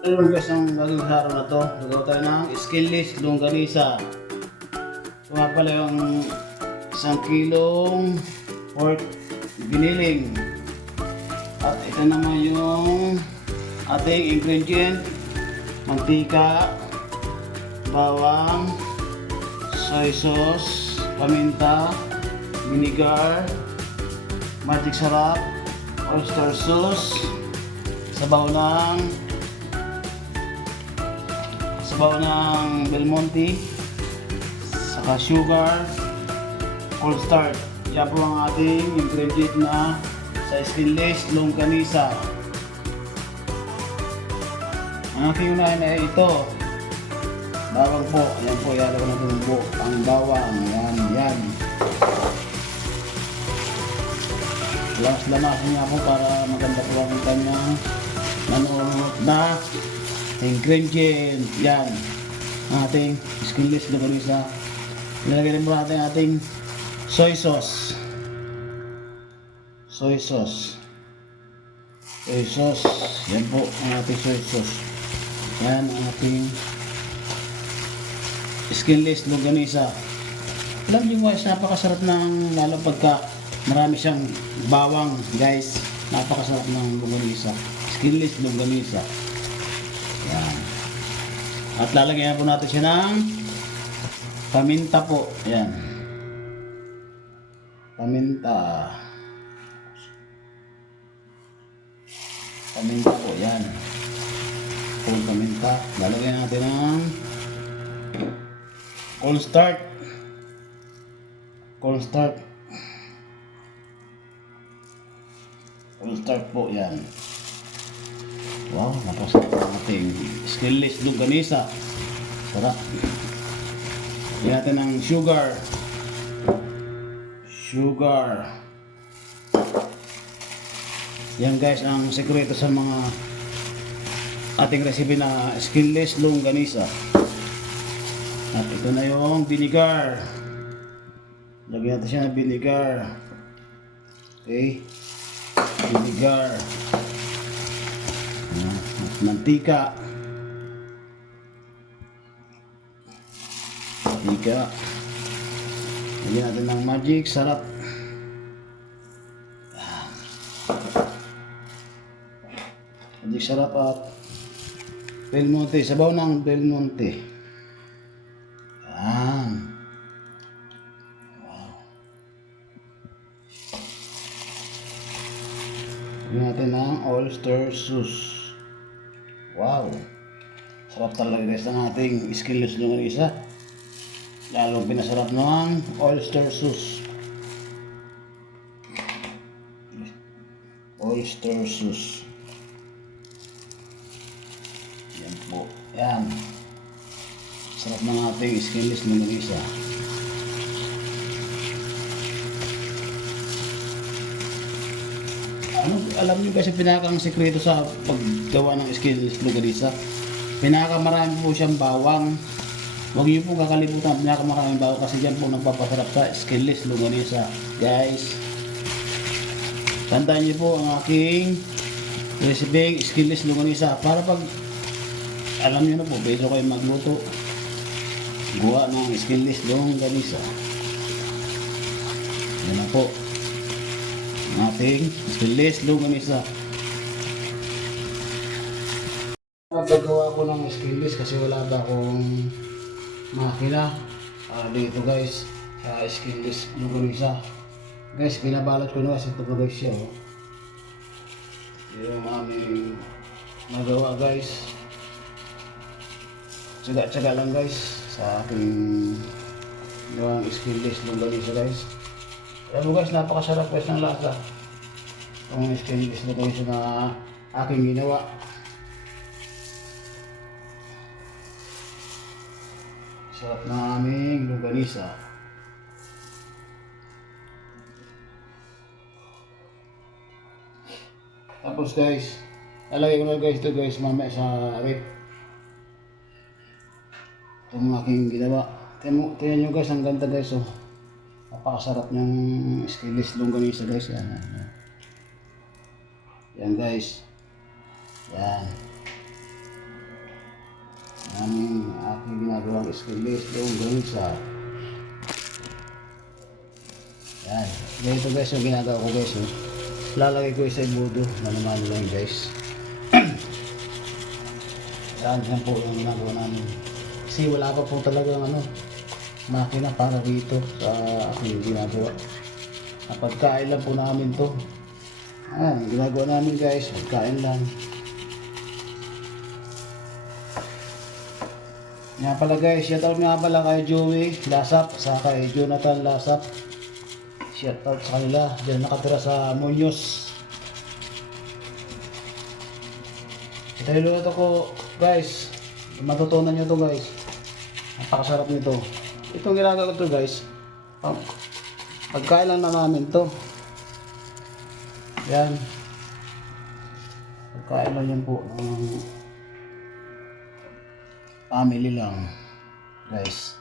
Ano guys ang gagawin sa araw na to? Gagawa tayo ng skinless longganisa. Ito nga pala yung 1 kilong pork giniling. At ito naman yung ating ingredient. Mantika, bawang, soy sauce, paminta, vinegar, magic sarap, oyster sauce, sabaw ng Del Monte, saka sugar, cornstarch. Yan po ang ating ingredient na sa skinless longganisa. Ang aking unahin ay ito. Bawang po. Ayan po, yan ako natulog ang bawang. Yan. Lamasin niya po para maganda po ang kanyang nanonood na ingredient. Yan ang ating skinless longganisa. Nilagay rin po natin ating soy sauce. Yan po ang ating soy sauce. Yan ang ating skinless longganisa. Alam niyo guys, napakasarap ng lalo pagka marami siyang bawang guys. Napakasarap ng longganisa. Skinless longganisa. Yan. At lalagyan po natin siya ng paminta po. Yan. Paminta po. Yan. Full paminta. Lalagyan natin ng cornstarch. Cornstarch po. Yan. Wow, napasarap ang ating skinless longganisa. Sarap. Lagyan natin ng sugar. Yan guys ang sekreto sa mga ating recipe na skinless longganisa. At ito na yung vinegar. Lagyan natin siya ng vinegar. Okay. Vinegar. At mantika. Lagyan natin ng magic sarap. Magic sarap at Del Monte. Sabaw ng Del Monte. Yan. Wow. Lagyan natin ng oyster sauce. Wow. Sarap talaga guys ng ating skinless longganisa. Lalong pinasarap ng oyster sauce. Yan po. Yan. Sarap ng ating skinless longganisa. Alam niyo kasi pinakang sekreto sa paggawa ng skinless longganisa. Pinakamarami po siyang bawang. Huwag niyo po kakalimutan pinakamaraming bawang kasi dyan po nagpapasarap sa skinless longganisa. Guys, tandaan niyo po ang aking recipe skinless longganisa para pag alam niyo na po, beso kayo magluto gawa ng skinless longganisa. Yan na po ang ating skinless longganisa. Gagawa ko ng skinless kasi wala ba akong makina dito guys sa skinless longganisa. Guys, binabalot ko na kasi ito guys siya. Yung aming nagawa guys. Tsaga lang guys sa aking gawang skinless longganisa guys. Alam mo guys, napakasarap guys ng lasa yung skinless longganisa na aking ginawa. Sarap na aming longganisa. Tapos guys, lalagay ko na guys ito guys mamaya sa rep. Itong aking ginawa. Tingnan nyo guys, ang ganda guys oh. Napakasarap ng skinless longganisa guys. Yan guys. Yan. Aking ginagawang skinless longganisa. Yan. Ganito guys yung ginagawa ko guys. Lalagay ko sa ibudo na naman lang guys. Yan po yung ginagawa namin. Kasi wala pa po talagang makina para dito sa aking ginagawa. Pagkain lang po namin to. Ginagawa namin guys, pagkain lang. Nga pala guys, shoutout nga pala kay Joey Lasap sa kay Jonathan Lasap. Shoutout sa kanila, dyan nakatira sa Muñoz. Ito niluluto ko guys, matutunan nyo to guys. Napakasarap nito. Itong ginagawa ko to guys, pagkain lang na namin to. Yan. Pagkain lang yan po. Family lang. Guys.